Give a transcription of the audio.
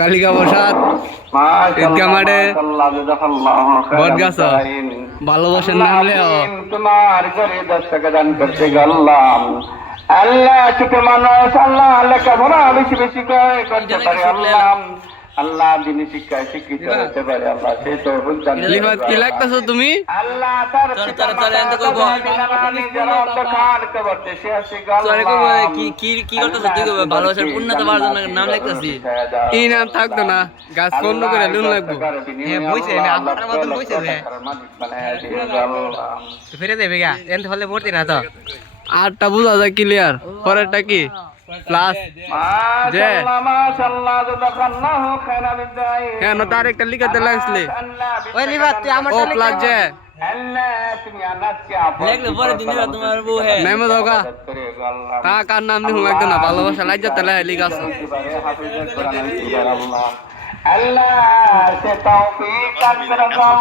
কালিকা প্রসাদ ঈদগা মাঠে বট গাছ ভালোবাসার নামলে তোমার ঘরে 10 টাকা দান করতে গেলাম। আল্লাহ ছোট মানুষ, আল্লাহ লেখাপড়া বেশি বেশি করতে পারে আল্লাহ, আল্লাহ দিনী শিক্ষায় শিক্ষিত হতে পারে আল্লাহ, সেই তো কি লাগতেছো তুমি? আল্লাহ তার ভালোবাসার পূর্ণতা বাড়ার জন্য নাম লিখতেছি। এই নাম থাকতো না, গাছ বন্ধ করে লুন লাগবো। ফিরে দেবে গা এন্ড হলে ভর্তি না তো। আরটা বুঝা যায় ক্লিয়ার, পরেরটা কি প্লাস যে কেন তার একটা লিখাতে লাগছিলে ওই লিভার তুই আমার ও প্লাস যে দেখলে পরে দিন তোমার বউ হে নেমে দোকা তা কার নাম দিহুন লাগতো না, ভালোবাসা লাইজা তাহলে লিখা আছে। আল্লাহ সে তৌফিক দান করুন।